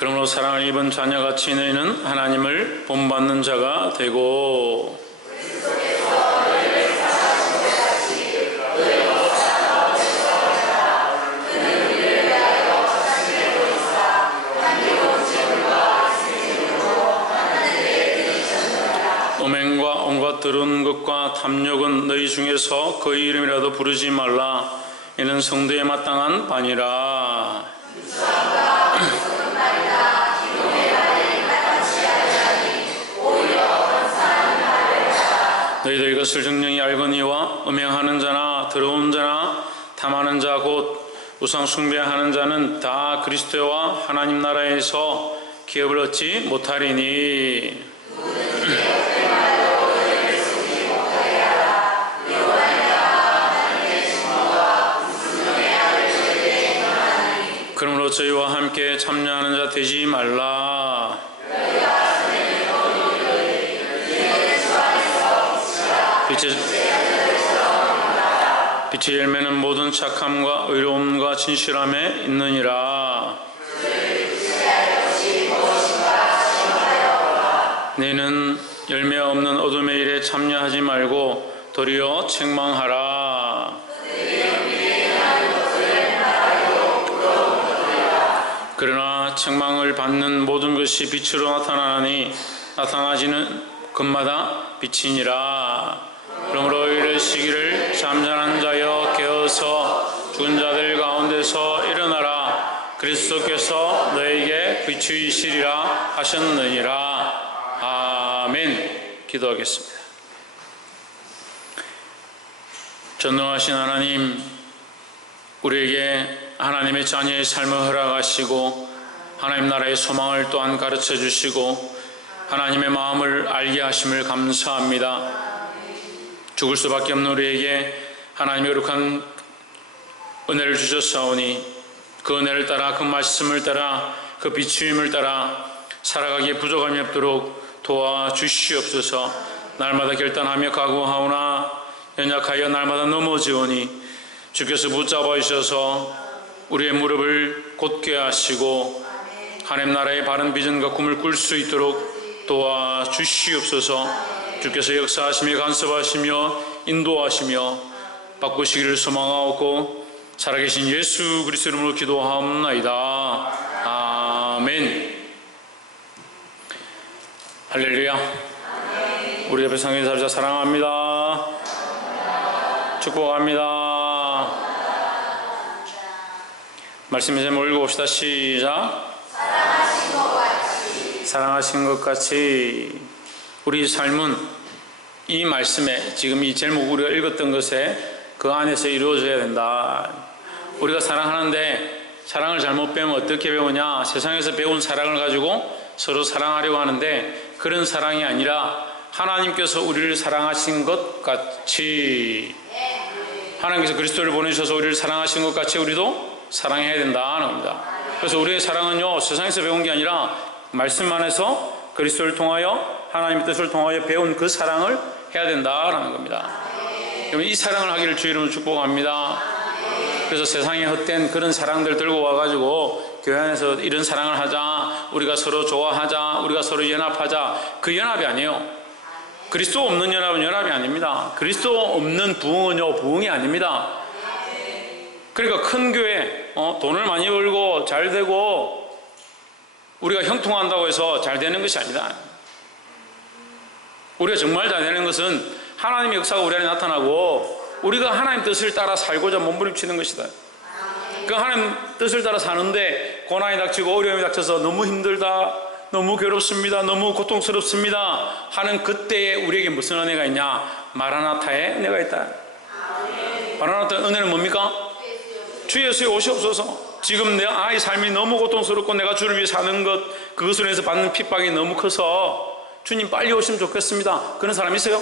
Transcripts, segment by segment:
그러므로 사랑을 입은 자녀같이 너희는 하나님을 본받는 자가 되고 음행과 온갖 더러운 것과 탐욕은 너희 중에서 그의 이름이라도 부르지 말라. 이는 성도에 마땅한 바니라. 너희도 이것을 정령이 알거니와 음행하는 자나 더러운 자나 탐하는 자 곧 우상 숭배하는 자는 다 그리스도와 하나님 나라에서 기업을 얻지 못하리니. 그러므로 저희와 함께 참여하는 자 되지 말라. 빛의 열매는 모든 착함과 의로움과 진실함에 있느니라. 너희는 열매 없는 어둠의 일에 참여하지 말고 도리어 책망하라. 그러나 책망을 받는 모든 것이 빛으로 나타나니 나타나지는 것마다 빛이니라. 그러므로 이르시기를 잠잠한 자여 깨어서 죽은 자들 가운데서 일어나라. 그리스도께서 너에게 빛이시리라 하셨느니라. 아멘. 기도하겠습니다. 전능하신 하나님, 우리에게 하나님의 자녀의 삶을 허락하시고 하나님 나라의 소망을 또한 가르쳐 주시고 하나님의 마음을 알게 하심을 감사합니다. 죽을 수밖에 없는 우리에게 하나님의 거룩한 은혜를 주셨사오니 그 은혜를 따라 그 말씀을 따라 그 비추임을 따라 살아가기에 부족함이 없도록 도와주시옵소서. 날마다 결단하며 각오하오나 연약하여 날마다 넘어지오니 주께서 붙잡아 주셔서 우리의 무릎을 곧게 하시고 하나님 나라의 바른 비전과 꿈을 꿀 수 있도록 도와주시옵소서. 주께서 역사하시며 간섭하시며 인도하시며 바꾸시기를 소망하옵고 살아계신 예수 그리스도 이름으로 기도하옵나이다. 아멘. 할렐루야. 우리 옆에 상인 사자 사랑합니다. 축복합니다. 말씀에 제목 읽어봅시다. 시작. 사랑하신 것 같이 우리 삶은 이 말씀에 지금 이 제목 우리가 읽었던 것에 그 안에서 이루어져야 된다. 우리가 사랑하는데 사랑을 잘못 배우면 어떻게 배우냐? 세상에서 배운 사랑을 가지고 서로 사랑하려고 하는데 그런 사랑이 아니라 하나님께서 우리를 사랑하신 것 같이, 하나님께서 그리스도를 보내주셔서 우리를 사랑하신 것 같이 우리도 사랑해야 된다는 겁니다. 그래서 우리의 사랑은요, 세상에서 배운 게 아니라 말씀 안에서 그리스도를 통하여 하나님의 뜻을 통하여 배운 그 사랑을 해야 된다라는 겁니다. 그러면 이 사랑을 하기를 주의 이름으로 축복합니다. 그래서 세상에 헛된 그런 사랑들 들고 와가지고 교회 안에서 이런 사랑을 하자, 우리가 서로 좋아하자, 우리가 서로 연합하자, 그 연합이 아니에요. 그리스도 없는 연합은 연합이 아닙니다. 그리스도 없는 부흥은요, 부흥이 아닙니다. 그러니까 큰 교회, 돈을 많이 벌고 잘 되고 우리가 형통한다고 해서 잘 되는 것이 아니다. 우리가 정말 잘 되는 것은 하나님의 역사가 우리 안에 나타나고 우리가 하나님 뜻을 따라 살고자 몸부림치는 것이다. 그 하나님 뜻을 따라 사는데 고난이 닥치고 어려움이 닥쳐서 너무 힘들다, 너무 괴롭습니다, 너무 고통스럽습니다 하는 그때에 우리에게 무슨 은혜가 있냐? 마라나타의 은혜가 있다. 마라나타의 은혜는 뭡니까? 주 예수의 오시옵소서. 지금 내 아이 삶이 너무 고통스럽고 내가 주를 위해 사는 것, 그것으로 인해서 받는 핍박이 너무 커서 주님 빨리 오시면 좋겠습니다. 그런 사람 있어요?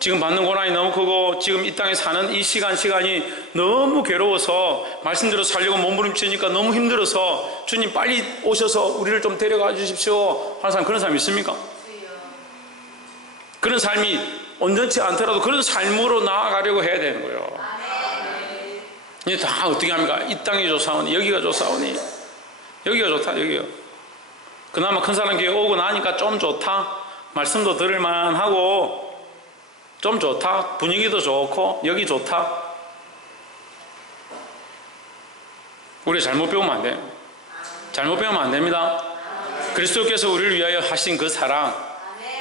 지금 받는 고난이 너무 크고 지금 이 땅에 사는 이 시간이 너무 괴로워서 말씀대로 살려고 몸부림치니까 너무 힘들어서 주님 빨리 오셔서 우리를 좀 데려가 주십시오 하는 사람, 그런 사람 있습니까? 그런 삶이 온전치 않더라도 그런 삶으로 나아가려고 해야 되는 거예요. 이제 다 어떻게 합니까? 이 땅이 좋사오니, 여기가 좋사오니, 여기가 좋다, 여기가. 그나마 큰 사람 교회 오고 나니까 좀 좋다. 말씀도 들을만 하고 좀 좋다. 분위기도 좋고 여기 좋다. 우리 잘못 배우면 안 돼요. 잘못 배우면 안 됩니다. 그리스도께서 우리를 위하여 하신 그 사랑,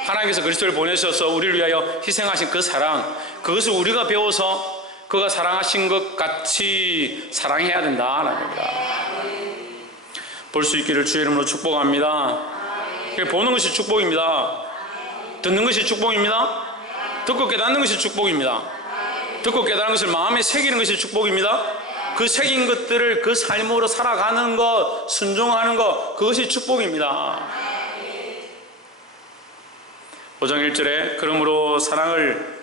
하나님께서 그리스도를 보내셔서 우리를 위하여 희생하신 그 사랑, 그것을 우리가 배워서 그가 사랑하신 것 같이 사랑해야 된다는 겁니다. 볼 수 있기를 주의 이름으로 축복합니다. 보는 것이 축복입니다. 듣는 것이 축복입니다. 듣고 깨닫는 것이 축복입니다. 듣고 깨닫는 것을 마음에 새기는 것이 축복입니다. 그 새긴 것들을 그 삶으로 살아가는 것, 순종하는 것, 그것이 축복입니다. 5장 1절에 그러므로 사랑을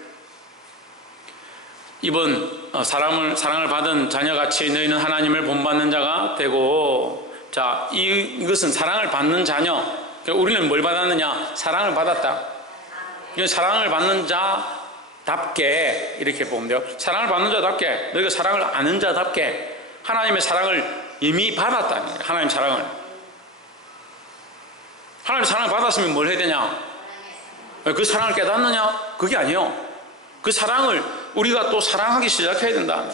받은 자녀같이 너희는 하나님을 본받는 자가 되고, 자, 이것은 사랑을 받는 자녀. 우리는 뭘 받았느냐? 사랑을 받았다. 사랑을 받는 자답게 이렇게 보면 돼요. 사랑을 받는 자답게, 너희가 사랑을 아는 자답게 하나님의 사랑을 이미 받았다. 하나님 사랑을. 하나님 사랑을 받았으면 뭘 해야 되냐? 그 사랑을 깨닫느냐? 그게 아니에요. 그 사랑을 우리가 또 사랑하기 시작해야 된다.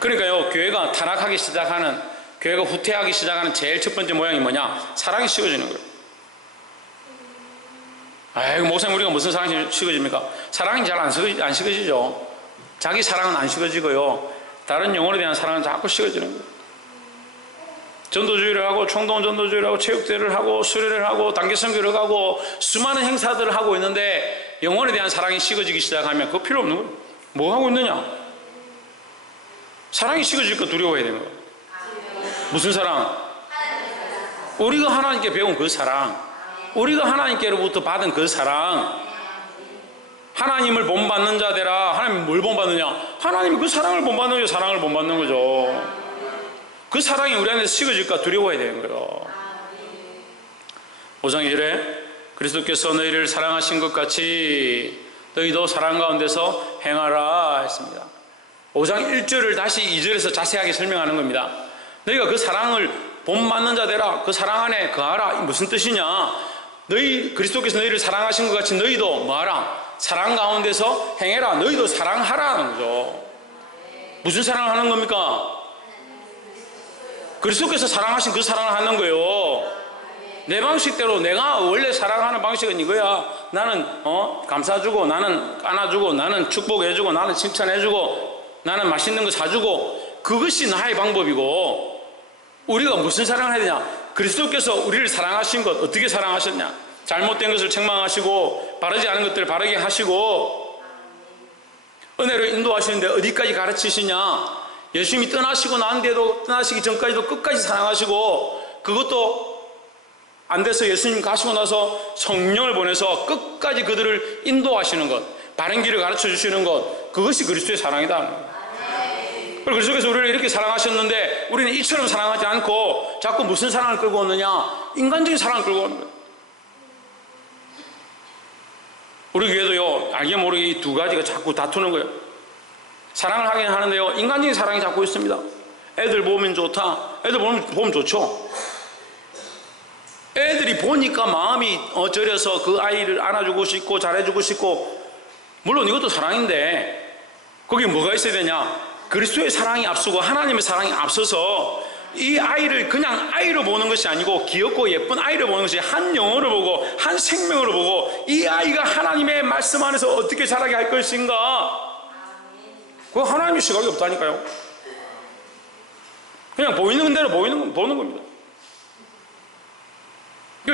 그러니까요, 교회가 타락하기 시작하는, 교회가 후퇴하기 시작하는 제일 첫 번째 모양이 뭐냐? 사랑이 식어지는 거예요. 아이고, 목사님, 우리가 무슨 사랑이 식어집니까? 사랑이 잘 안 식어지죠. 자기 사랑은 안 식어지고요, 다른 영혼에 대한 사랑은 자꾸 식어지는 거예요. 전도주의를 하고, 총동 전도주의를 하고, 체육대회를 하고, 수련회를 하고, 단기 선교를 하고, 수많은 행사들을 하고 있는데 영혼에 대한 사랑이 식어지기 시작하면 그거 필요 없는 거예요. 뭐 하고 있느냐? 사랑이 식어질까 두려워해야 되는 거예요. 무슨 사랑? 우리가 하나님께 배운 그 사랑, 우리가 하나님께로부터 받은 그 사랑. 하나님을 본받는 자 되라. 하나님이 뭘 본받느냐? 하나님이 그 사랑을 본받는 거죠. 사랑을 본받는 거죠. 그 사랑이 우리 안에서 식어질까 두려워해야 되는 거예요. 5장 2절에 그리스도께서 너희를 사랑하신 것 같이 너희도 사랑 가운데서 행하라 했습니다. 5장 1절을 다시 2절에서 자세하게 설명하는 겁니다. 너희가 그 사랑을 본받는 자 되라. 그 사랑 안에 거하라. 무슨 뜻이냐? 그리스도께서 너희를 사랑하신 것 같이 너희도 뭐하라? 사랑 가운데서 행해라. 너희도 사랑하라는 거죠. 무슨 사랑을 하는 겁니까? 그리스도께서 사랑하신 그 사랑을 하는 거예요. 내 방식대로, 내가 원래 사랑하는 방식은 이거야. 나는 감싸주고, 나는 안아주고, 나는 축복해주고, 나는 칭찬해주고, 나는 맛있는 거 사주고, 그것이 나의 방법이고, 우리가 무슨 사랑을 해야 되냐? 그리스도께서 우리를 사랑하신 것, 어떻게 사랑하셨냐? 잘못된 것을 책망하시고, 바르지 않은 것들을 바르게 하시고, 은혜로 인도하시는데 어디까지 가르치시냐? 예수님이 떠나시고 난 뒤에도, 떠나시기 전까지도 끝까지 사랑하시고, 그것도 안 돼서 예수님 가시고 나서 성령을 보내서 끝까지 그들을 인도하시는 것, 바른 길을 가르쳐 주시는 것, 그것이 그리스도의 사랑이다. 그리스도께서 우리를 이렇게 사랑하셨는데 우리는 이처럼 사랑하지 않고 자꾸 무슨 사랑을 끌고 오느냐? 인간적인 사랑을 끌고 오는 거예요. 우리 교회도요, 알게 모르게 이 두 가지가 자꾸 다투는 거예요. 사랑을 하긴 하는데요, 인간적인 사랑이 자꾸 있습니다. 애들 보면 좋다. 애들 보면 좋죠. 애들이 보니까 마음이 저려서 그 아이를 안아주고 싶고 잘해주고 싶고, 물론 이것도 사랑인데 거기에 뭐가 있어야 되냐? 그리스도의 사랑이 앞서고 하나님의 사랑이 앞서서 이 아이를 그냥 아이로 보는 것이 아니고 귀엽고 예쁜 아이로 보는 것이 한 영혼을 보고 한 생명으로 보고 이 아이가 하나님의 말씀 안에서 어떻게 자라게 할 것인가, 그거 하나님의 시각이 없다니까요. 그냥 보이는 대로 보는 겁니다.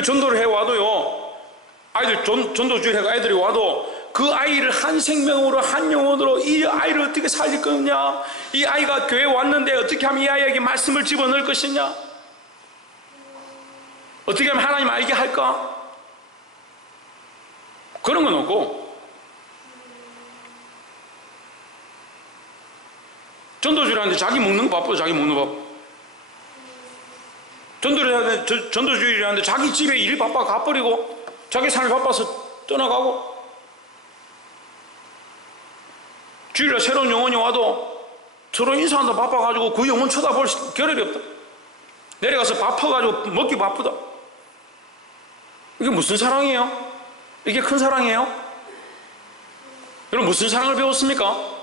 전도를 해와도요, 아이들 전도주의를 해가 애들이 와도 그 아이를 한 생명으로 한 영혼으로 이 아이를 어떻게 살릴 거냐, 이 아이가 교회에 왔는데 어떻게 하면 이 아이에게 말씀을 집어넣을 것이냐, 어떻게 하면 하나님 알게 할까, 그런 건 없고, 전도주의라는데 자기 먹는 거 바빠요. 자기 먹는 거 바빠. 전도주의라는데 자기 집에 일 바빠 가버리고 자기 삶이 바빠서 떠나가고, 주일날 새로운 영혼이 와도 서로 인사한다 바빠가지고 그 영혼 쳐다볼 겨를이 없다. 내려가서 밥 퍼가지고 먹기 바쁘다. 이게 무슨 사랑이에요? 이게 큰 사랑이에요? 여러분, 무슨 사랑을 배웠습니까?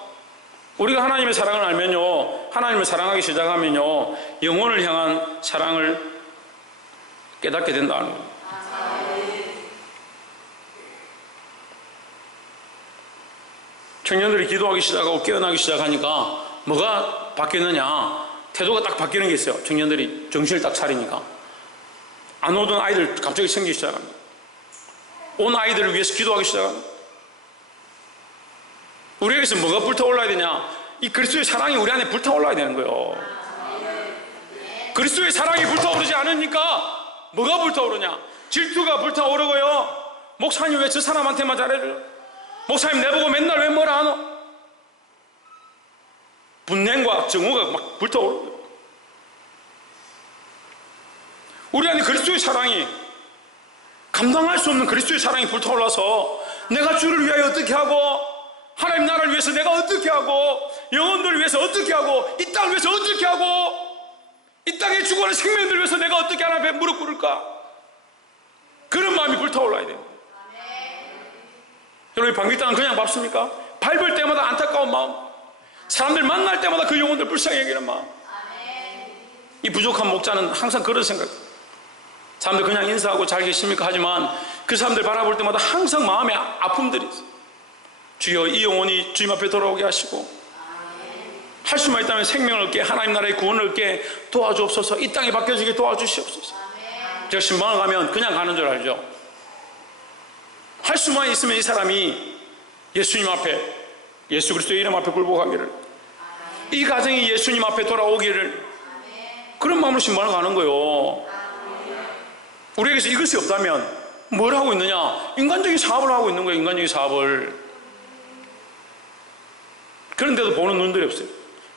우리가 하나님의 사랑을 알면요, 하나님을 사랑하기 시작하면요, 영혼을 향한 사랑을 깨닫게 된다는 거예요. 청년들이 기도하기 시작하고 깨어나기 시작하니까 뭐가 바뀌느냐, 태도가 딱 바뀌는 게 있어요. 청년들이 정신을 딱 차리니까. 안 오던 아이들 갑자기 생기기 시작합니다. 온 아이들을 위해서 기도하기 시작합니다. 우리에게서 뭐가 불타올라야 되냐? 이 그리스도의 사랑이 우리 안에 불타올라야 되는 거예요. 그리스도의 사랑이 불타오르지 않으니까 뭐가 불타오르냐? 질투가 불타오르고요, 목사님 왜 저 사람한테만 잘해줘요? 목사님 내보고 맨날 왜 뭐라 하노? 분냉과 정오가 막 불타오르고요. 우리 안에 그리스도의 사랑이, 감당할 수 없는 그리스도의 사랑이 불타올라서 내가 주를 위하여 어떻게 하고, 하나님 나라를 위해서 내가 어떻게 하고, 영혼들을 위해서 어떻게 하고, 이 땅을 위해서 어떻게 하고, 이 땅에 죽어가는 생명들을 위해서 내가 어떻게 하나님 앞에 무릎 꿇을까? 그런 마음이 불타올라야 돼요. 여러분, 방귀 땅은 그냥 밟습니까? 밟을 때마다 안타까운 마음, 사람들 만날 때마다 그 영혼들 불쌍히 여기는 마음. 이 부족한 목자는 항상 그런 생각, 사람들 그냥 인사하고 잘 계십니까 하지만 그 사람들 바라볼 때마다 항상 마음에 아픔들이 있어요. 주여, 이 영혼이 주님 앞에 돌아오게 하시고, 할 수만 있다면 생명을 얻게, 하나님 나라의 구원을 얻게 도와주옵소서. 이 땅에 바뀌어지게 도와주시옵소서. 제가 신방을 가면 그냥 가는 줄 알죠? 할 수만 있으면 이 사람이 예수님 앞에, 예수 그리스도의 이름 앞에 굴복하기를, 이 가정이 예수님 앞에 돌아오기를, 그런 마음으로 신방을 가는 거예요. 우리에게서 이것이 없다면 뭘 하고 있느냐? 인간적인 사업을 하고 있는 거예요. 인간적인 사업을. 그런데도 보는 눈들이 없어요.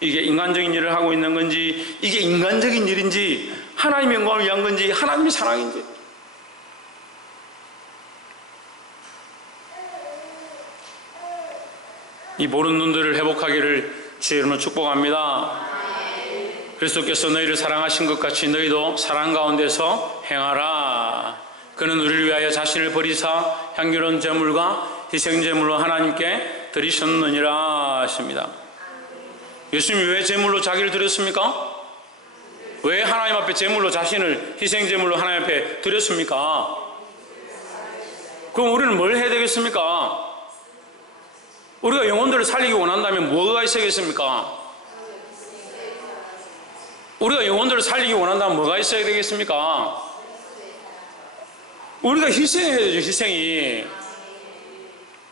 이게 인간적인 일을 하고 있는 건지, 이게 인간적인 일인지, 하나님의 영광을 위한 건지, 하나님의 사랑인지. 이 보는 눈들을 회복하기를 주의 이름으로 축복합니다. 그리스도께서 너희를 사랑하신 것 같이 너희도 사랑 가운데서 행하라. 그는 우리를 위하여 자신을 버리사 향기로운 제물과 희생제물로 하나님께 드리셨느니라 하십니다. 예수님이 왜 제물로 자기를 드렸습니까? 왜 하나님 앞에 제물로 자신을 희생제물로 하나님 앞에 드렸습니까? 그럼 우리는 뭘 해야 되겠습니까? 우리가 영혼들을 살리기 원한다면 뭐가 있어야겠습니까? 우리가 영혼들을 살리기 원한다면 뭐가 있어야 되겠습니까? 우리가 희생해야 되죠. 희생이.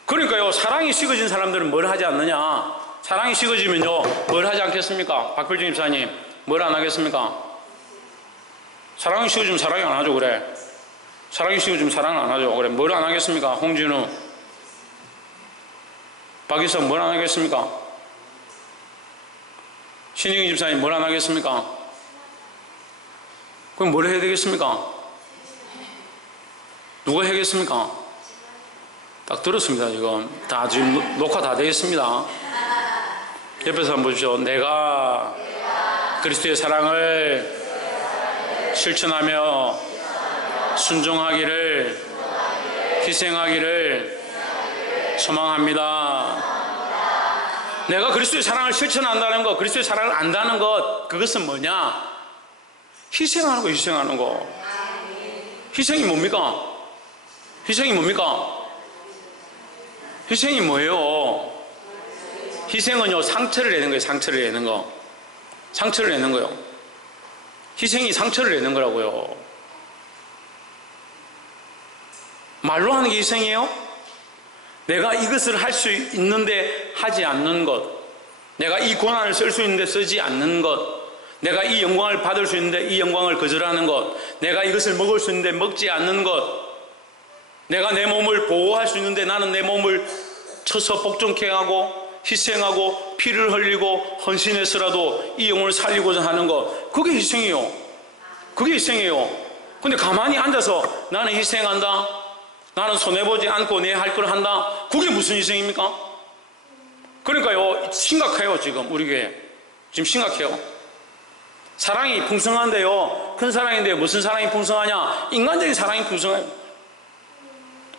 그러니까요, 사랑이 식어진 사람들은 뭘 하지 않느냐? 사랑이 식어지면요, 뭘 하지 않겠습니까? 박필중 집사님, 뭘 안 하겠습니까? 사랑이 식어지면 사랑이 안 하죠. 그래, 사랑이 식어지면 사랑을 안 하죠. 그래, 뭘 안 하겠습니까? 홍진우, 박이성, 뭘 안 하겠습니까? 신영희 집사님, 뭘 안 하겠습니까? 그럼 뭘 해야 되겠습니까? 누가 해야겠습니까? 딱 들었습니다. 지금 다 지금 녹화 다 되겠습니다. 옆에서 한번 보십시오. 내가 그리스도의 사랑을 실천하며 순종하기를, 희생하기를 소망합니다. 내가 그리스도의 사랑을 실천한다는 것, 그리스도의 사랑을 안다는 것, 그것은 뭐냐? 희생하는 거, 희생하는 거. 희생이 뭡니까? 희생이 뭡니까? 희생이 뭐예요? 희생은요, 상처를 내는 거예요. 상처를 내는 거. 상처를 내는 거요. 희생이 상처를 내는 거라고요. 말로 하는 게 희생이에요? 내가 이것을 할 수 있는데 하지 않는 것, 내가 이 권한을 쓸 수 있는데 쓰지 않는 것, 내가 이 영광을 받을 수 있는데 이 영광을 거절하는 것, 내가 이것을 먹을 수 있는데 먹지 않는 것, 내가 내 몸을 보호할 수 있는데 나는 내 몸을 쳐서 복종케 하고 희생하고 피를 흘리고 헌신해서라도 이 영혼을 살리고자 하는 것, 그게 희생이에요. 그게 희생이에요. 근데 가만히 앉아서 나는 희생한다, 나는 손해보지 않고 내 할 걸 한다, 그게 무슨 희생입니까? 그러니까요, 심각해요. 지금 우리 교회 지금 심각해요. 사랑이 풍성한데요, 큰 사랑인데 무슨 사랑이 풍성하냐? 인간적인 사랑이 풍성해요.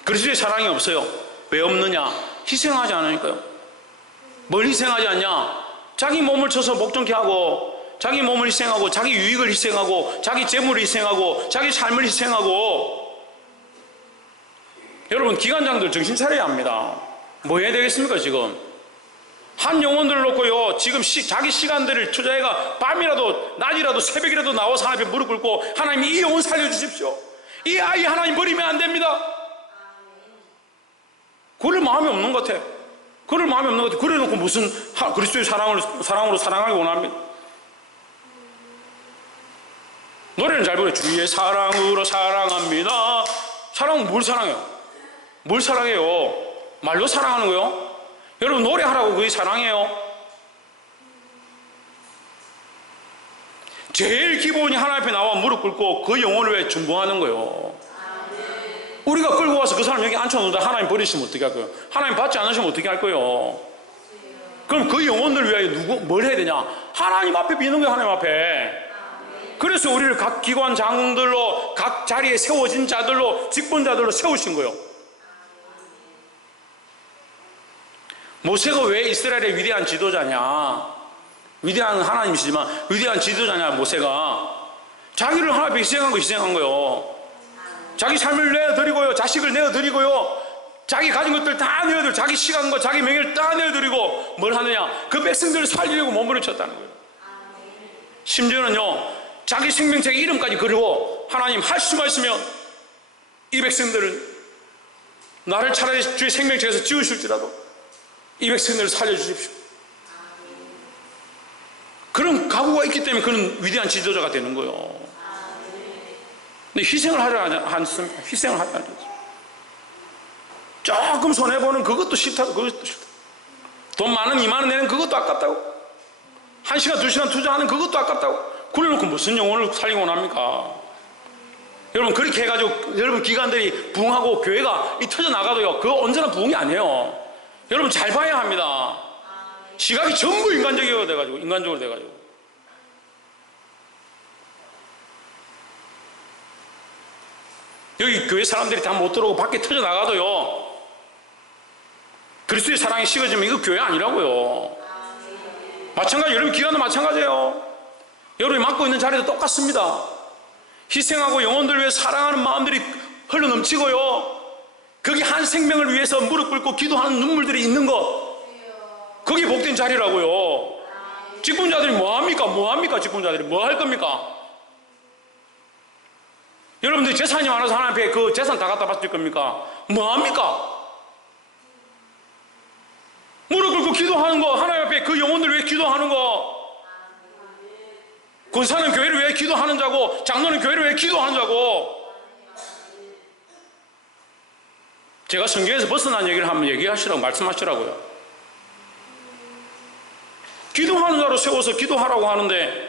그리스도의 사랑이 없어요. 왜 없느냐? 희생하지 않으니까요. 뭘 희생하지 않냐? 자기 몸을 쳐서 목전케 하고, 자기 몸을 희생하고, 자기 유익을 희생하고, 자기 재물을 희생하고, 자기 삶을 희생하고. 여러분, 기관장들 정신 차려야 합니다. 뭐 해야 되겠습니까? 지금 한 영혼들을 놓고요, 지금 자기 시간들을 투자해가 밤이라도 낮이라도 새벽이라도 나와서 하나님 앞에 무릎 꿇고, 하나님 이 영혼 살려주십시오. 이 아이 하나님 버리면 안 됩니다. 그럴 마음이 없는 것 같아요. 그럴 마음이 없는 것 같아요. 그래 놓고 무슨 그리스도의 사랑으로 사랑하기 원합니다. 노래는 잘 부르요. 주의 사랑으로 사랑합니다. 사랑은 뭘 사랑해요? 뭘 사랑해요? 말로 사랑하는 거요? 여러분, 노래하라고 그게 사랑해요? 제일 기본이 하나님 앞에 나와 무릎 꿇고 그 영혼을 위해 중보하는 거예요. 우리가 끌고 와서 그 사람 여기 앉혀놓는다 하나님 버리시면 어떻게 할 거예요? 하나님 받지 않으시면 어떻게 할 거예요? 그럼 그 영혼들 위하여 뭘 해야 되냐? 하나님 앞에 비는 거예요. 하나님 앞에. 그래서 우리를 각 기관 장들로, 각 자리에 세워진 자들로, 직분자들로 세우신 거예요. 모세가 왜 이스라엘의 위대한 지도자냐? 위대한 하나님이시지만 위대한 지도자냐? 모세가 자기를 하나님 앞에 희생한 거예요. 자기 삶을 내어드리고요, 자식을 내어드리고요, 자기 가진 것들 다 내어드리고, 자기 시간과 자기 명예를 다 내어드리고, 뭘 하느냐? 그 백성들을 살리려고 몸부림쳤다는 거예요. 심지어는요, 자기 생명책에 이름까지 그리고, 하나님 할 수만 있으면 이 백성들을, 나를 차라리 주의 생명책에서 지우실지라도 이 백성들을 살려주십시오. 그런 각오가 있기 때문에 그런 위대한 지도자가 되는 거예요. 근데 희생을 하지 않습니다. 희생을 하지 않습니다. 조금 손해보는 그것도 싫다고, 그것도 싫다. 돈 많은 2만 원 내는 그것도 아깝다고. 1시간 2시간 투자하는 그것도 아깝다고. 그래놓고 무슨 영혼을 살리고 원합니까? 여러분, 그렇게 해가지고 여러분 기관들이 부흥하고 교회가 터져 나가도요, 그거 언제나 부흥이 아니에요. 여러분 잘 봐야 합니다. 시각이 전부 인간적으로 돼가지고. 여기 교회 사람들이 다 못 들어오고 밖에 터져 나가도요, 그리스도의 사랑이 식어지면 이거 교회 아니라고요. 마찬가지, 여러분 기관도 마찬가지예요. 여러분이 맡고 있는 자리도 똑같습니다. 희생하고 영혼들을 위해 사랑하는 마음들이 흘러넘치고요, 거기 한 생명을 위해서 무릎 꿇고 기도하는 눈물들이 있는 것, 거기 복된 자리라고요. 직분자들이 뭐합니까? 직분자들이 뭐 할 겁니까? 여러분들 재산이 많아서 하나님 앞에 그 재산 다 갖다 바칠 겁니까? 뭐합니까? 무릎 꿇고 기도하는 거, 하나님 앞에 그 영혼들 위해 기도하는 거, 권사는 교회를 위해 기도하는 자고, 장로는 교회를 위해 기도하는 자고. 제가 성경에서 벗어난 얘기를 한번 얘기하시라고 말씀하시라고요. 기도하는 자로 세워서 기도하라고 하는데,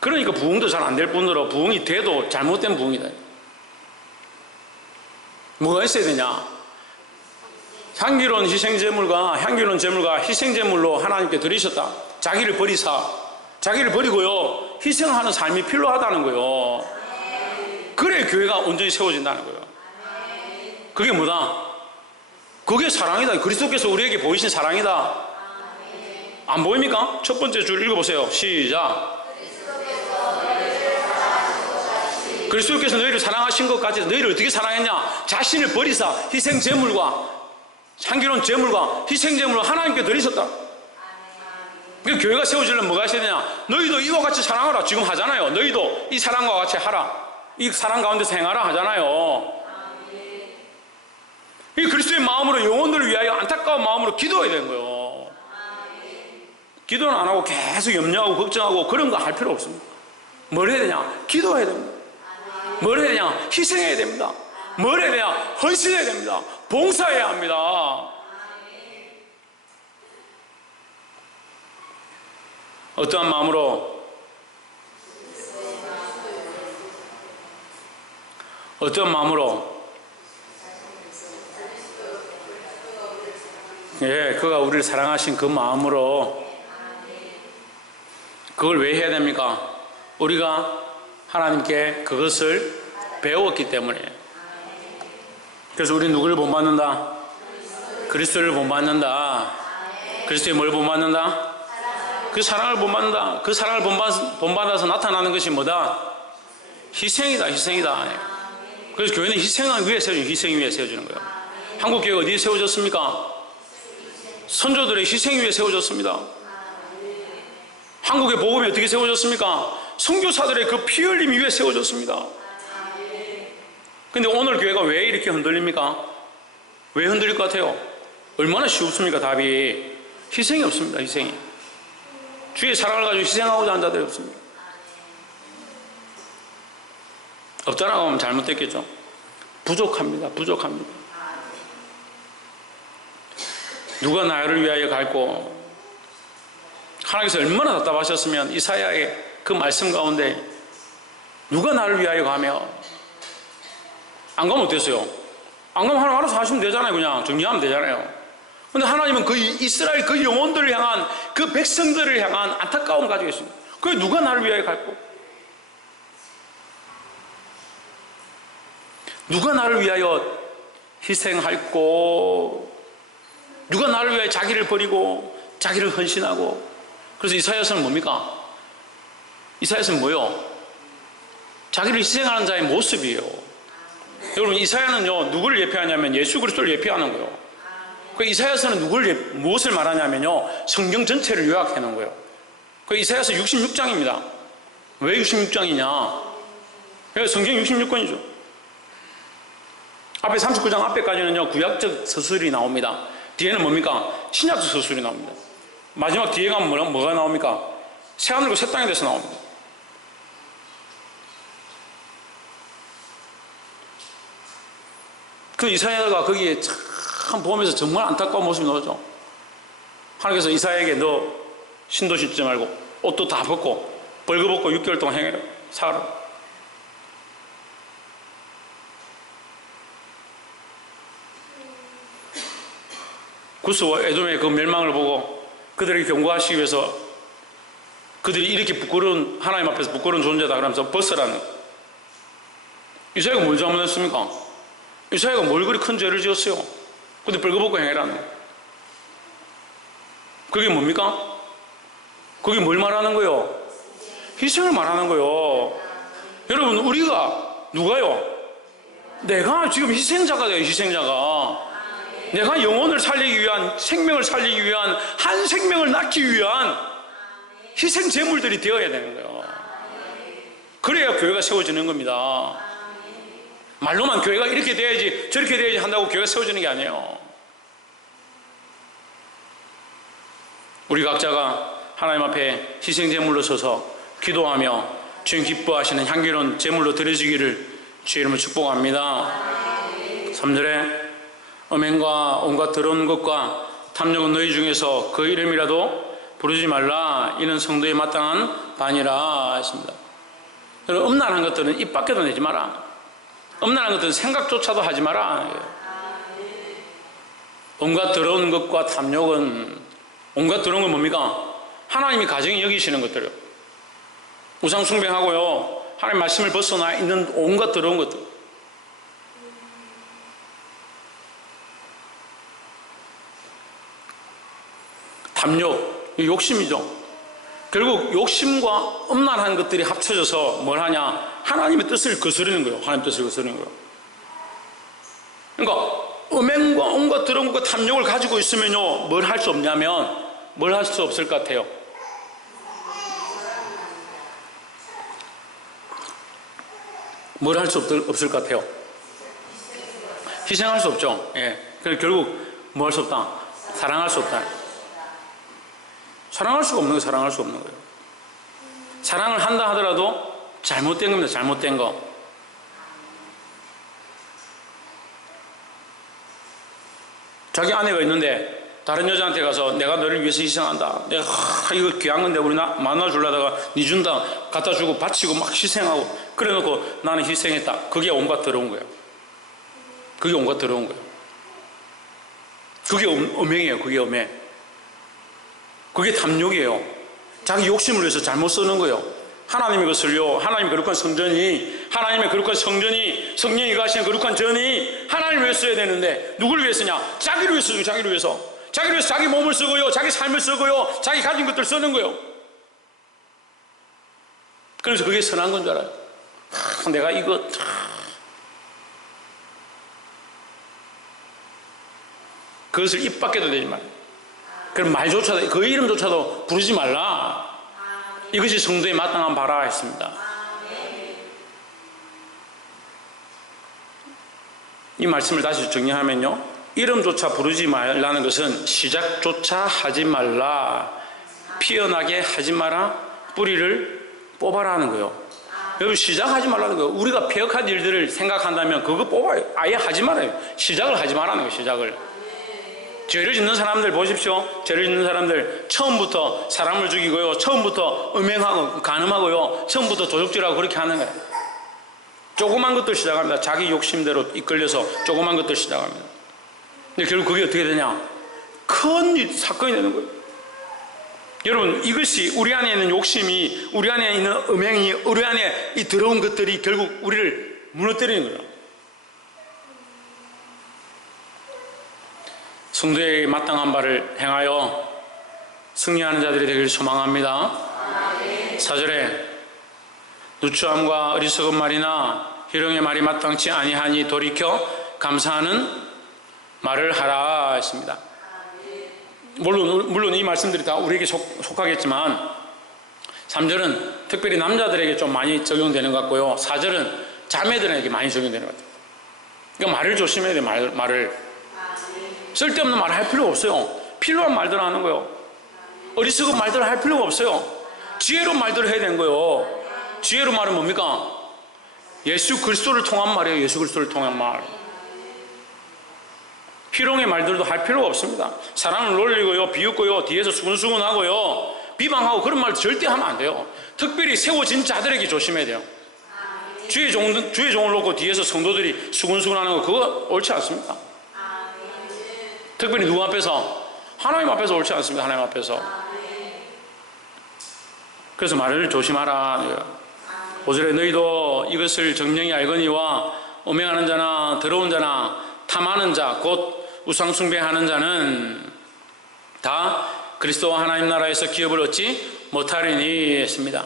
그러니까 부흥도 잘 안 될 뿐더러 부흥이 돼도 잘못된 부흥이다. 뭐가 있어야 되냐? 향기로운 제물과 희생제물로 하나님께 드리셨다. 자기를 버리고요, 희생하는 삶이 필요하다는 거예요. 그래 교회가 온전히 세워진다는 거예요. 그게 뭐다? 그게 사랑이다. 그리스도께서 우리에게 보이신 사랑이다. 안 보입니까? 첫 번째 줄 읽어보세요. 시작. 그리스도께서 너희를 사랑하신 것 같이 너희를 어떻게 사랑했냐? 자신을 버리사 희생제물과 향기로운 제물과 희생제물을 하나님께 드리셨다. 그러니까 교회가 세워지려면 뭐가 있어야 되냐? 너희도 이와 같이 사랑하라. 지금 하잖아요. 너희도 이 사랑과 같이 하라. 이 사랑 가운데서 행하라 하잖아요. 이 그리스도의 마음으로 영혼들을 위하여 안타까운 마음으로 기도해야 되는 거예요. 기도는 안 하고 계속 염려하고 걱정하고 그런 거 할 필요 없습니다. 뭘 해야 되냐? 기도해야 됩니다. 뭘 해야 되냐? 희생해야 됩니다. 뭘 해야 되냐? 헌신해야 됩니다. 봉사해야 합니다. 어떠한 마음으로? 어떠한 마음으로? 예, 그가 우리를 사랑하신 그 마음으로 그걸 왜 해야 됩니까? 우리가 하나님께 그것을 배웠기 때문에. 그래서 우리 누구를 본받는다? 그리스도를 본받는다. 그리스도의 뭘 본받는다? 그 사랑을 본받는다. 그 사랑을 본받아서 나타나는 것이 뭐다? 희생이다. 희생이다. 그래서 교회는 희생을 위해 세워주는, 희생 위해 세워주는 거예요. 한국교회가 어디에 세워졌습니까? 선조들의 희생 위해 세워졌습니다. 한국의 복음이 어떻게 세워졌습니까? 선교사들의 그 피 흘림 위에 세워졌습니다. 근데 오늘 교회가 왜 이렇게 흔들립니까? 왜 흔들릴 것 같아요? 얼마나 쉽습니까? 답이 희생이 없습니다. 희생이. 주의 사랑을 가지고 희생하고자 하는 자들이 없습니다. 없다라고 하면 잘못됐겠죠. 부족합니다. 부족합니다. 누가 나를 위하여 갈고, 하나님께서 얼마나 답답하셨으면 이사야의 그 말씀 가운데 누가 나를 위하여 가며, 안 가면 어땠어요? 안 가면 하나님 알아서 하시면 되잖아요. 그냥 정리하면 되잖아요. 근데 하나님은 그 이스라엘 그 영혼들을 향한, 그 백성들을 향한 안타까움을 가지고 있습니다. 그게 누가 나를 위하여 갈고, 누가 나를 위하여 희생할고, 누가 나를 위하여 자기를 버리고 자기를 헌신하고. 그래서 이사야서는 뭡니까? 이사야서는 뭐요? 자기를 희생하는 자의 모습이에요. 여러분, 이사야는요 누구를 예표하냐면 예수 그리스도를 예표하는 거예요. 그 이사야서는 무엇을 말하냐면요, 성경 전체를 요약해 놓은 거예요. 그 이사야서 66장입니다. 왜 66장이냐? 성경 66권이죠. 앞에 39장 앞에까지는요 구약적 서술이 나옵니다. 뒤에는 뭡니까? 신약적 서술이 나옵니다. 마지막 뒤에 가면 뭐가 나옵니까? 새하늘과 새 땅에 대해서 나옵니다. 그 이사야가 거기에 참 보면서 정말 안타까운 모습이 나오죠. 하나님께서 이사야에게 너 신도 신지 말고 옷도 다 벗고 벌거벗고 6개월 동안 행해라, 살아라. 구스와 에돔의 그 멸망을 보고 그들에게 경고하시기 위해서, 그들이 이렇게 부끄러운, 하나님 앞에서 부끄러운 존재다 그러면서 벗으라는. 이사야가 뭘 잘못했습니까? 이사야가 뭘 그리 큰 죄를 지었어요? 근데 벌거벗고 행해라는. 그게 뭡니까? 그게 뭘 말하는 거예요? 희생을 말하는 거예요. 여러분, 우리가 누가요? 내가 지금 희생자가 돼요. 희생자가. 내가 영혼을 살리기 위한, 생명을 살리기 위한, 한 생명을 낳기 위한 희생 제물들이 되어야 되는 거예요. 그래야 교회가 세워지는 겁니다. 말로만 교회가 이렇게 돼야지 저렇게 돼야지 한다고 교회가 세워지는 게 아니에요. 우리 각자가 하나님 앞에 희생 제물로 서서 기도하며 주님 기뻐하시는 향기로운 제물로 드려지기를 주의 이름으로 축복합니다. 3절에 음행과 온갖 더러운 것과 탐욕은 너희 중에서 그 이름이라도 부르지 말라. 이는 성도에 마땅한 반이라 하십니다. 여러분, 음란한 것들은 입 밖에도 내지 마라. 음란한 것들은 생각조차도 하지 마라. 온갖 더러운 것과 탐욕은, 온갖 더러운 건 뭡니까? 하나님이 가정에 여기시는 것들이요. 우상 숭배하고요, 하나님 말씀을 벗어나 있는 온갖 더러운 것들. 탐욕, 욕심이죠. 결국 욕심과 음란한 것들이 합쳐져서 뭘 하냐? 하나님의 뜻을 거스르는 거예요. 하나님의 뜻을 거스르는 거예요. 그러니까 음행과 온갖 더러운 것과 탐욕을 가지고 있으면요, 뭘 할 수 없냐면, 뭘 할 수 없을 것 같아요? 뭘 할 수 없을 것 같아요? 희생할 수 없죠. 예. 그래서 결국 뭐 할 수 없다? 사랑할 수 없다. 사랑할 수가 없는 거예요. 사랑할 수 없는 거예요. 사랑을 한다 하더라도 잘못된 겁니다. 잘못된 거. 자기 아내가 있는데 다른 여자한테 가서 내가 너를 위해서 희생한다. 내가 이거 귀한 건데 우리 만나 주려다가 니 준다. 갖다 주고 바치고 막 희생하고 그래 놓고 나는 희생했다. 그게 온갖 더러운 거예요. 그게 온갖 더러운 거예요. 그게 음행이에요. 그게 음행. 그게 탐욕이에요. 자기 욕심을 위해서 잘못 쓰는 거예요. 하나님의 것을요, 하나님의 거룩한 성전이, 하나님의 거룩한 성전이, 성령이 가시는 거룩한 전이 하나님을 위해서 써야 되는데 누구를 위해서 쓰냐? 자기를 위해서 쓰고, 자기를 위해서. 자기를 위해서 자기 몸을 쓰고요, 자기 삶을 쓰고요, 자기 가진 것들 쓰는 거예요. 그래서 그게 선한 건 줄 알아요. 내가 이거 그것을 입 밖에도 내지 말아요. 그럼 말조차도, 그 이름조차도 부르지 말라. 이것이 성도의 마땅한 바라 했습니다. 이 말씀을 다시 정리하면요, 이름조차 부르지 말라는 것은 시작조차 하지 말라, 피어나게 하지 마라, 뿌리를 뽑아라 하는 거예요. 여러분, 시작하지 말라는 거예요. 우리가 폐역한 일들을 생각한다면 그거 뽑아요. 아예 하지 말아요. 시작을 하지 말라는 거예요. 시작을. 죄를 짓는 사람들 보십시오. 죄를 짓는 사람들 처음부터 사람을 죽이고요, 처음부터 음행하고 간음하고요, 처음부터 도둑질하고 그렇게 하는 거예요. 조그만 것들 시작합니다. 자기 욕심대로 이끌려서 조그만 것들 시작합니다. 근데 결국 그게 어떻게 되냐? 큰 사건이 되는 거예요. 여러분, 이것이 우리 안에 있는 욕심이, 우리 안에 있는 음행이, 우리 안에 이 더러운 것들이 결국 우리를 무너뜨리는 거예요. 성도에게 마땅한 바를 행하여 승리하는 자들이 되기를 소망합니다. 4절에 누추함과 어리석은 말이나 희롱의 말이 마땅치 아니하니 돌이켜 감사하는 말을 하라 했습니다. 물론 이 말씀들이 다 우리에게 속하겠지만 3절은 특별히 남자들에게 좀 많이 적용되는 것 같고요, 4절은 자매들에게 많이 적용되는 것 같아요. 그러니까 말을 조심해야 돼요. 말을 쓸데없는 말 할 필요가 없어요. 필요한 말들 하는 거예요. 어리석은 말들 할 필요가 없어요. 지혜로운 말들을 해야 되는 거예요. 지혜로운 말은 뭡니까? 예수 그리스도를 통한 말이에요. 예수 그리스도를 통한 말. 희롱의 말들도 할 필요가 없습니다. 사람을 놀리고요, 비웃고요, 뒤에서 수근수근하고요, 비방하고 그런 말 절대 하면 안 돼요. 특별히 세워진 자들에게 조심해야 돼요. 주의 종을 놓고 뒤에서 성도들이 수근수근하는 거, 그거 옳지 않습니다. 특별히 누구 앞에서? 하나님 앞에서 옳지 않습니다. 하나님 앞에서. 그래서 말을 조심하라. 5절에 너희도 이것을 정령이 알거니와 음행하는 자나 더러운 자나 탐하는 자 곧 우상숭배하는 자는 다 그리스도와 하나님 나라에서 기업을 얻지 못하리니 했습니다.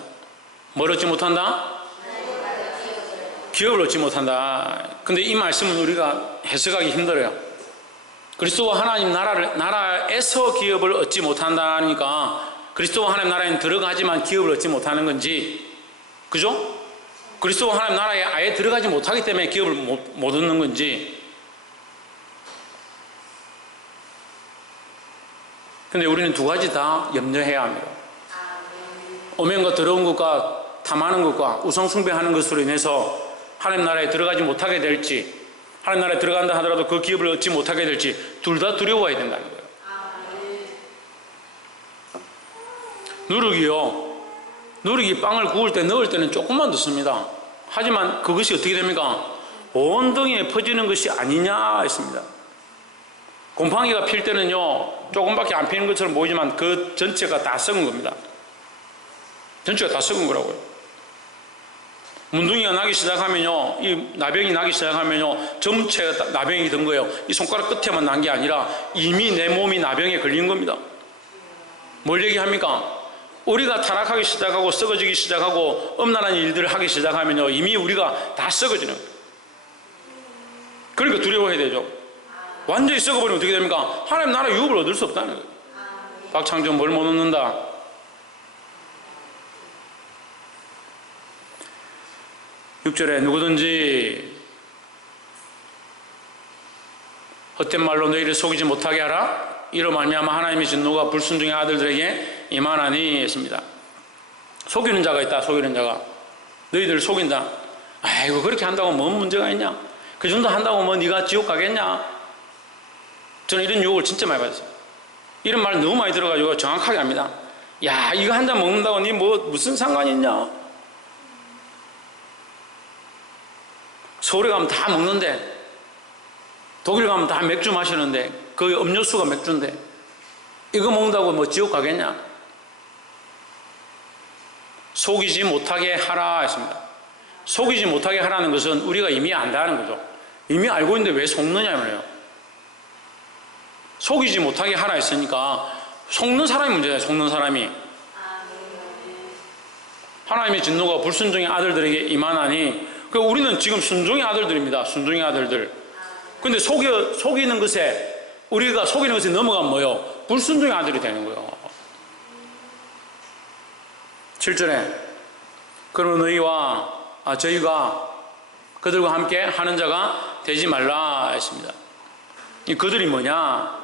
뭘 얻지 못한다? 기업을 얻지 못한다. 근데 이 말씀은 우리가 해석하기 힘들어요. 그리스도와 하나님 나라에서 기업을 얻지 못한다니까 그리스도와 하나님 나라에는 들어가지만 기업을 얻지 못하는 건지, 그죠? 그리스도와 하나님 나라에 아예 들어가지 못하기 때문에 기업을 못 얻는 건지. 근데 우리는 두 가지 다 염려해야 합니다. 오면과 더러운 것과 탐하는 것과 우상숭배하는 것으로 인해서 하나님 나라에 들어가지 못하게 될지, 하나님 나라에 들어간다 하더라도 그 기업을 얻지 못하게 될지 둘 다 두려워야 된다는 거예요. 누룩이 빵을 구울 때 넣을 때는 조금만 넣습니다. 하지만 그것이 어떻게 됩니까? 온 등에 퍼지는 것이 아니냐 했습니다. 곰팡이가 필 때는요, 조금밖에 안 피는 것처럼 보이지만 그 전체가 다 썩은 겁니다. 전체가 다 썩은 거라고요. 문둥이가 나기 시작하면요, 이 나병이 나기 시작하면요, 전체가 나병이 든 거예요. 이 손가락 끝에만 난 게 아니라 이미 내 몸이 나병에 걸린 겁니다. 뭘 얘기합니까? 우리가 타락하기 시작하고 썩어지기 시작하고 엄란한 일들을 하기 시작하면요, 이미 우리가 다 썩어지는 거예요. 그러니까 두려워해야 되죠. 완전히 썩어버리면 어떻게 됩니까? 하나님 나라 유업을 얻을 수 없다는 거예요. 박창준 뭘 못 얻는다? (6절에) 누구든지 헛된 말로 너희를 속이지 못하게 하라. 이로 말미암아 하나님의 진노가 불순종의 아들들에게 임하나니 했습니다. 속이는 자가 있다. 속이는 자가 너희들을 속인다. 아이고, 그렇게 한다고 뭔 문제가 있냐? 그 정도 한다고 뭐 네가 지옥 가겠냐? 저는 이런 유혹을 진짜 많이 받았어요. 이런 말 너무 많이 들어가지고 정확하게 합니다. 야, 이거 한 잔 먹는다고 니 뭐 무슨 상관이 있냐? 서울에 가면 다 먹는데, 독일 가면 다 맥주 마시는데, 거기 음료수가 맥주인데 이거 먹는다고 뭐 지옥 가겠냐? 속이지 못하게 하라 했습니다. 속이지 못하게 하라는 것은 우리가 이미 안다는 거죠. 이미 알고 있는데 왜 속느냐 말이에요. 속이지 못하게 하라 했으니까 속는 사람이 문제예요. 속는 사람이. 하나님의 진노가 불순종의 아들들에게 임하나니, 우리는 지금 순종의 아들들입니다. 순종의 아들들. 근데 속이는 것에, 우리가 속이는 것에 넘어가면 뭐예요? 불순종의 아들이 되는 거예요. 7절에 그러면 저희가 그들과 함께 하는 자가 되지 말라 했습니다. 이 그들이 뭐냐?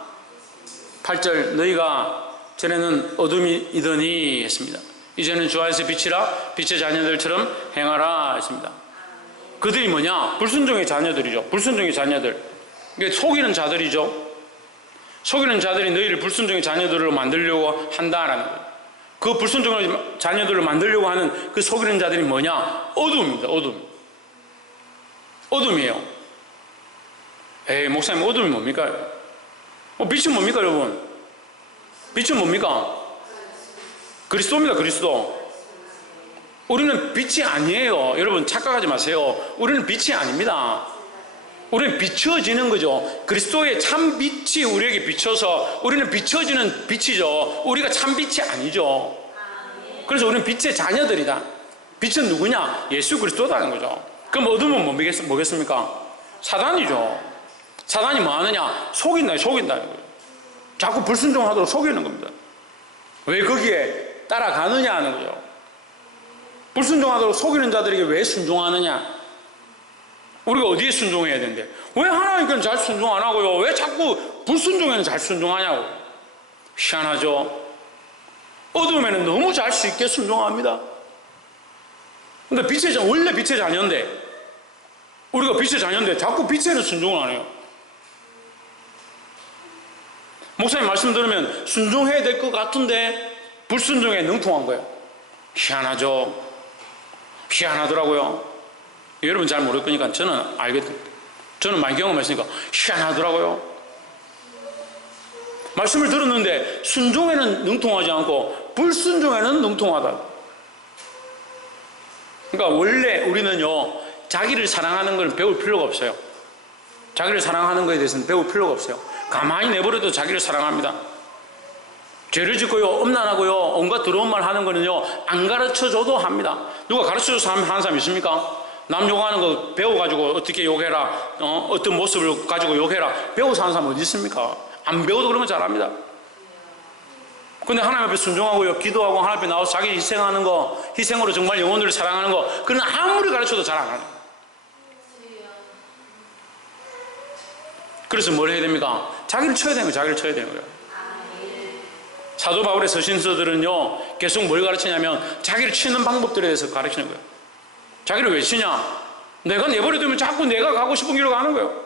8절 너희가 전에는 어둠이더니 했습니다. 이제는 주 안에서 빛이라 빛의 자녀들처럼 행하라 했습니다. 그들이 뭐냐? 불순종의 자녀들이죠. 불순종의 자녀들. 이게 속이는 자들이죠. 속이는 자들이 너희를 불순종의 자녀들로 만들려고 한다라는 거예요. 그 불순종의 자녀들로 만들려고 하는 그 속이는 자들이 뭐냐? 어둠입니다. 어둠이에요. 에이, 목사님, 어둠이 뭡니까? 빛은 뭡니까, 여러분? 빛은 뭡니까? 그리스도입니다, 그리스도. 우리는 빛이 아니에요. 여러분, 착각하지 마세요. 우리는 빛이 아닙니다. 우리는 비춰지는 거죠. 그리스도의 참 빛이 우리에게 비춰서 우리는 비춰지는 빛이죠. 우리가 참 빛이 아니죠. 그래서 우리는 빛의 자녀들이다. 빛은 누구냐? 예수 그리스도라는 거죠. 그럼 어둠은 뭐겠습니까? 사단이죠. 사단이 뭐 하느냐? 속인다는 거예요. 자꾸 불순종하도록 속이는 겁니다. 왜 거기에 따라가느냐 하는 거죠. 불순종하도록 속이는 자들에게 왜 순종하느냐? 우리가 어디에 순종해야 되는데 왜 하나님께는 잘 순종 안 하고요? 왜 자꾸 불순종에는 잘 순종하냐고. 희한하죠. 어둠에는 너무 잘 수 있게 순종합니다. 근데 원래 빛의 자녀인데, 우리가 빛의 자녀인데 자꾸 빛에는 순종을 안 해요. 목사님 말씀 들으면 순종해야 될 것 같은데 불순종에 능통한 거예요. 희한하죠. 희한하더라고요. 여러분 잘 모를 거니까 저는 알거든요. 저는 많이 경험했으니까 희한하더라고요. 말씀을 들었는데 순종에는 능통하지 않고 불순종에는 능통하다. 그러니까 원래 우리는요, 자기를 사랑하는 걸 배울 필요가 없어요. 자기를 사랑하는 것에 대해서는 배울 필요가 없어요. 가만히 내버려도 자기를 사랑합니다. 죄를 짓고요, 엄난하고요, 온갖 더러운 말 하는 거는요, 안 가르쳐줘도 합니다. 누가 가르쳐줘서 하는 사람 있습니까? 남 욕하는 거 배워가지고 어떻게 욕해라, 어떤 모습을 가지고 욕해라, 배워서 하는 사람 어디 있습니까? 안 배워도 그런 거 잘합니다. 근데 하나님 앞에 순종하고요, 기도하고 하나님 앞에 나와서 자기 희생하는 거, 희생으로 정말 영혼들을 사랑하는 거, 그건 아무리 가르쳐도 잘 안 하는 거예요. 그래서 뭘 해야 됩니까? 자기를 쳐야 되는 거예요. 자기를 쳐야 되는 거예요. 사도 바울의 서신서들은요, 계속 뭘 가르치냐면 자기를 치는 방법들에 대해서 가르치는 거예요. 자기를 왜 치냐? 내가 내버려두면 자꾸 내가 가고 싶은 길로 가는 거예요.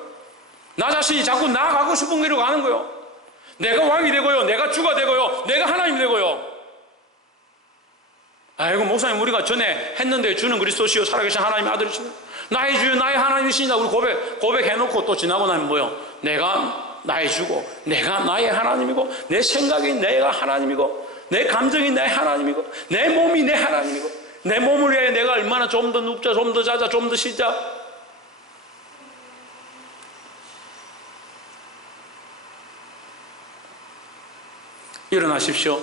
나 자신이 자꾸 나 가고 싶은 길로 가는 거예요. 내가 왕이 되고요, 내가 주가 되고요, 내가 하나님이 되고요. 아이고, 목사님, 우리가 전에 했는데 주는 그리스도시요 살아계신 하나님의 아들이시네, 나의 주요 나의 하나님이시다, 우리 고백해놓고 또 지나고 나면 뭐요? 내가 나의 주고, 내가 나의 하나님이고, 내 생각이 내가 하나님이고, 내 감정이 내 하나님이고, 내 몸이 내 하나님이고, 내 몸을 위해 내가 얼마나 좀 더 눕자, 좀 더 자자, 좀 더 쉬자. 일어나십시오.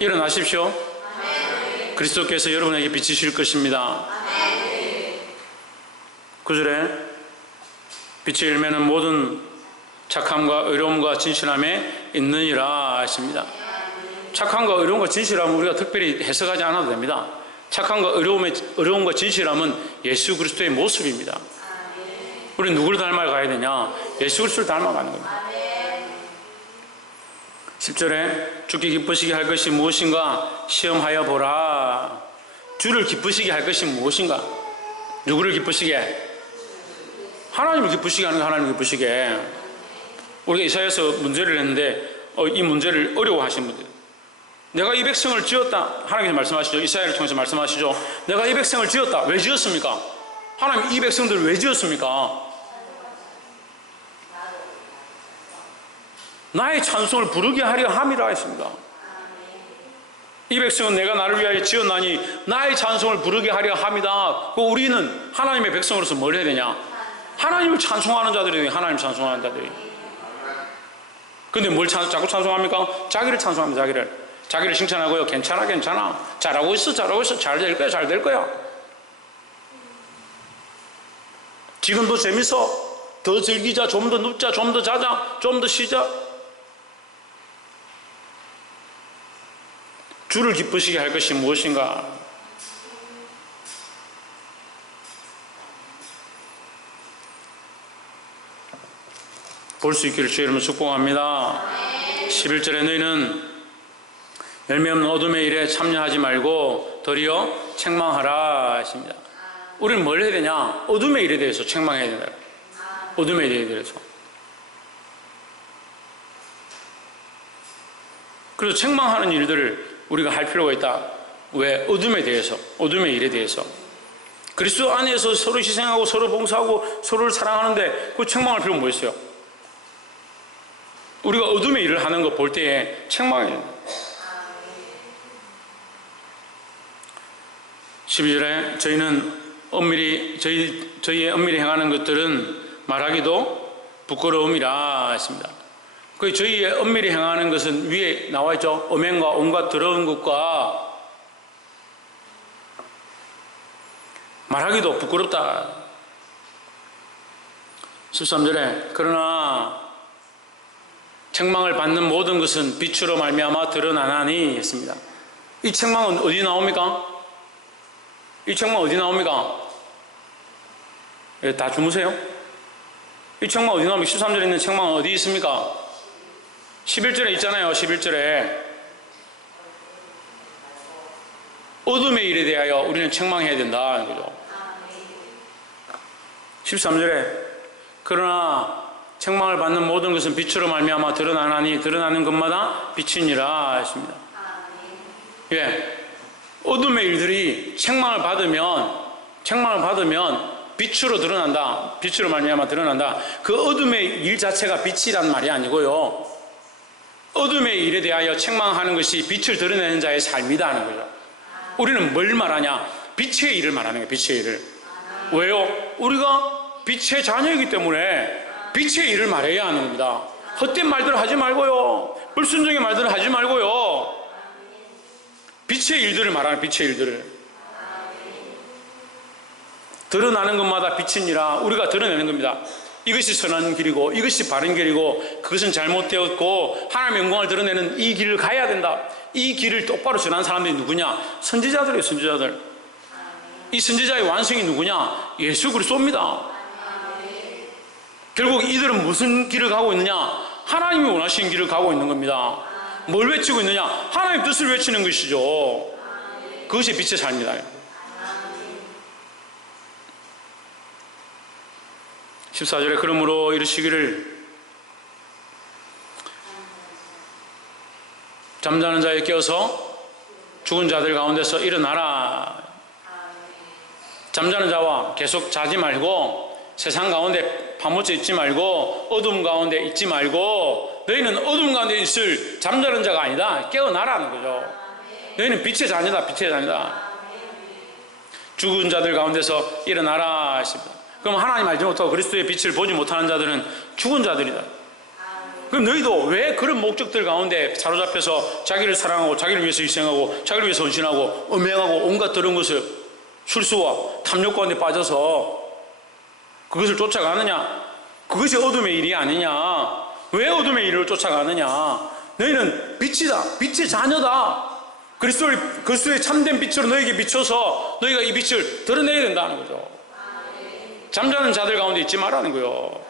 일어나십시오. 그리스도께서 여러분에게 비치실 것입니다. 9절에 빛의 열매는 모든 착함과 의로움과 진실함에 있느니라 하십니다. 착함과 의로움과 진실함은 우리가 특별히 해석하지 않아도 됩니다. 착함과 의로움과 진실함은 예수 그리스도의 모습입니다. 우리는 누구를 닮아가야 되냐? 예수 그리스도를 닮아가는 겁니다. 10절에 주께 기쁘시게 할 것이 무엇인가 시험하여 보라. 주를 기쁘시게 할 것이 무엇인가? 누구를 기쁘시게? 하나님을 기쁘시게 하는 거. 하나님을 기쁘시게. 우리가 이사야서 문제를 했는데 이 문제를 어려워하시는 분들, 내가 이 백성을 지었다, 하나님께서 말씀하시죠. 이사야를 통해서 말씀하시죠. 내가 이 백성을 지었다. 왜 지었습니까? 하나님 이 백성들을 왜 지었습니까? 나의 찬송을 부르게 하려 함이라 했습니다. 이 백성은 내가 나를 위하여 지었나니 나의 찬송을 부르게 하려 합니다. 우리는 하나님의 백성으로서 뭘 해야 되냐? 하나님을 찬송하는 자들이 하나님 찬송하는 자들이. 근데 뭘 자꾸 찬송합니까? 자기를 찬송합니다. 자기를 칭찬하고요. 괜찮아 잘하고 있어 잘 될 거야. 지금도 재밌어. 더 즐기자, 좀 더 눕자, 좀 더 자자, 좀 더 쉬자. 주를 기쁘시게 할 것이 무엇인가? 볼 수 있기를 주의 이름으로 축복합니다. 11절에 너희는 열매 없는 어둠의 일에 참여하지 말고 도리어 책망하라 하십니다. 우리는 뭘 해야 되냐? 어둠의 일에 대해서 책망해야 된다. 어둠의 일에 대해서. 그래서 책망하는 일들을 우리가 할 필요가 있다. 왜? 어둠에 대해서, 어둠의 일에 대해서. 그리스도 안에서 서로 희생하고 서로 봉사하고 서로를 사랑하는데 그 책망할 필요가 뭐 있어요? 우리가 어둠의 일을 하는 거 볼 때에 책망해야 된다. 12절에 저희의 엄밀히 행하는 것들은 말하기도 부끄러움이라 했습니다. 그 저희의 엄밀히 행하는 것은 위에 나와 있죠. 음행과 온갖 더러운 것과 말하기도 부끄럽다. 13절에 그러나 책망을 받는 모든 것은 빛으로 말미암아 드러나나니 했습니다. 이 책망은 어디 나옵니까? 이 책망 어디 나옵니까? 다 주무세요? 이 책망 어디 나옵니까? 13절에 있는 책망은 어디 있습니까? 11절에 있잖아요. 11절에 어둠의 일에 대하여 우리는 책망해야 된다. 거죠. 13절에 그러나 책망을 받는 모든 것은 빛으로 말미암아 드러나나니 드러나는 것마다 빛이니라 했습니다. 예, 어둠의 일들이 책망을 받으면 빛으로 드러난다. 빛으로 말미암아 드러난다. 그 어둠의 일 자체가 빛이란 말이 아니고요. 어둠의 일에 대하여 책망하는 것이 빛을 드러내는 자의 삶이다 하는 거죠. 우리는 뭘 말하냐? 빛의 일을 말하는 거예요. 빛의 일을. 왜요? 우리가 빛의 자녀이기 때문에 빛의 일을 말해야 하는 겁니다. 헛된 말들을 하지 말고요. 불순종의 말들을 하지 말고요. 빛의 일들을 말하는 빛의 일들을. 드러나는 것마다 빛이니라. 우리가 드러내는 겁니다. 이것이 선한 길이고 이것이 바른 길이고 그것은 잘못되었고 하나님의 영광을 드러내는 이 길을 가야 된다. 이 길을 똑바로 전하는 사람들이 누구냐? 선지자들이에요. 선지자들. 이 선지자의 완성이 누구냐? 예수 그리스도입니다. 결국 이들은 무슨 길을 가고 있느냐? 하나님이 원하시는 길을 가고 있는 겁니다. 뭘 외치고 있느냐? 하나님의 뜻을 외치는 것이죠. 그것이 빛의 삶이다. 14절에 그러므로 이르시기를 잠자는 자에 깨어서 죽은 자들 가운데서 일어나라. 잠자는 자와 계속 자지 말고 세상 가운데 파묻혀 있지 말고 어둠 가운데 있지 말고 너희는 어둠 가운데 있을 잠자는 자가 아니다. 깨어나라는 거죠. 너희는 빛의 자녀다. 빛의 자녀다. 죽은 자들 가운데서 일어나라 하십니다. 그럼 하나님 알지 못하고 그리스도의 빛을 보지 못하는 자들은 죽은 자들이다. 그럼 너희도 왜 그런 목적들 가운데 사로잡혀서 자기를 사랑하고 자기를 위해서 희생하고 자기를 위해서 헌신하고 음행하고 온갖 더러운 것을 술수와 탐욕 가운데 빠져서 그것을 쫓아가느냐? 그것이 어둠의 일이 아니냐? 왜 어둠의 일을 쫓아가느냐? 너희는 빛이다. 빛의 자녀다. 그리스도의 참된 빛으로 너에게 비춰서 너희가 이 빛을 드러내야 된다는 거죠. 잠자는 자들 가운데 있지 말라는 거예요.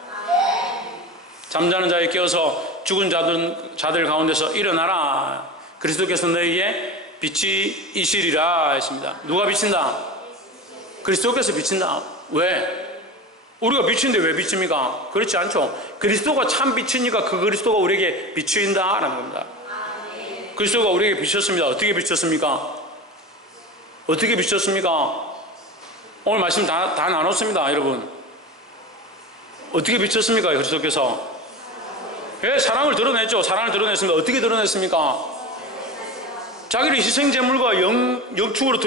잠자는 자에 깨어서 죽은 자들 가운데서 일어나라. 그리스도께서 너에게 빛이 이시리라 했습니다. 누가 비친다? 그리스도께서 비친다. 왜? 우리가 비치는데 왜 비칩니까? 그렇지 않죠. 그리스도가 참 빛이니까 그 그리스도가 우리에게 비추인다 라는 겁니다. 그리스도가 우리에게 비쳤습니다. 어떻게 비쳤습니까? 어떻게 비쳤습니까? 오늘 말씀 다 나눴습니다. 여러분 어떻게 비쳤습니까? 그리스도께서 사랑을 드러냈죠. 사랑을 드러냈습니다. 어떻게 드러냈습니까? 자기를 희생제물과 영축으로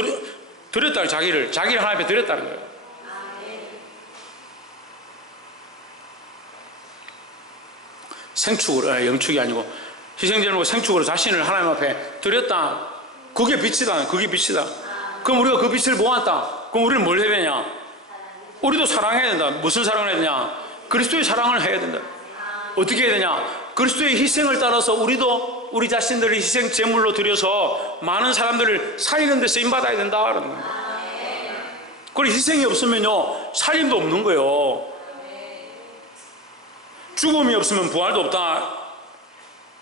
드렸다는 자기를 하나님 앞에 드렸다는 거예요. 생축으로, 영축이 아니고 희생제물과 생축으로 자신을 하나님 앞에 드렸다. 그게 빛이다. 그게 빛이다. 그럼 우리가 그 빛을 모았다. 그럼 우리는 뭘 해야 되냐? 우리도 사랑해야 된다. 무슨 사랑을 해야 되냐? 그리스도의 사랑을 해야 된다. 어떻게 해야 되냐? 그리스도의 희생을 따라서 우리도 우리 자신들을 희생 제물로 드려서 많은 사람들을 살리는 데 쓰임받아야 된다라는 겁니다. 그리고 희생이 없으면요, 살림도 없는 거예요. 죽음이 없으면 부활도 없다.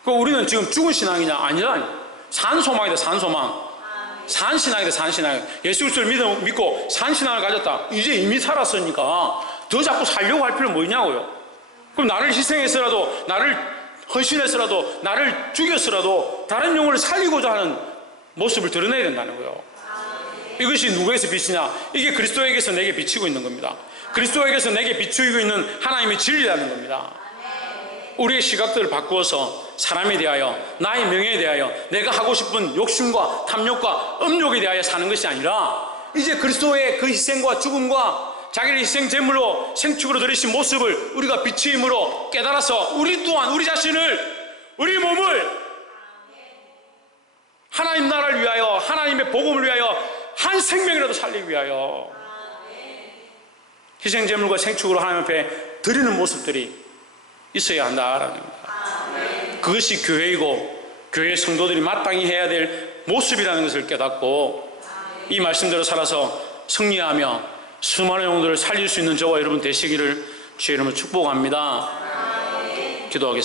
그 우리는 지금 죽은 신앙이냐? 아니라 산소망이다. 산소망. 산신앙이다. 산신앙. 예수 그리스도를 믿고 산신앙을 가졌다. 이제 이미 살았으니까 더 자꾸 살려고 할 필요는 뭐냐고요. 그럼 나를 희생해서라도, 나를 헌신해서라도, 나를 죽였어라도 다른 영혼을 살리고자 하는 모습을 드러내야 된다는 거예요. 이것이 누구에서 빛이냐? 이게 그리스도에게서 내게 비치고 있는 겁니다. 그리스도에게서 내게 비추고 있는 하나님의 진리라는 겁니다. 우리의 시각들을 바꾸어서 사람에 대하여, 나의 명예에 대하여, 내가 하고 싶은 욕심과 탐욕과 음욕에 대하여 사는 것이 아니라 이제 그리스도의 그 희생과 죽음과 자기를 희생 제물로 생축으로 드리신 모습을 우리가 빛의 힘으로 깨달아서 우리 또한 우리 자신을, 우리 몸을 하나님 나라를 위하여, 하나님의 복음을 위하여 한 생명이라도 살리기 위하여 희생 제물과 생축으로 하나님 앞에 드리는 모습들이 있어야 한다라는 겁니다. 그것이 교회이고 교회 성도들이 마땅히 해야 될 모습이라는 것을 깨닫고 이 말씀대로 살아서 승리하며 수많은 영혼들을 살릴 수 있는 저와 여러분 되시기를 주의 이름으로 축복합니다. 기도하겠습니다.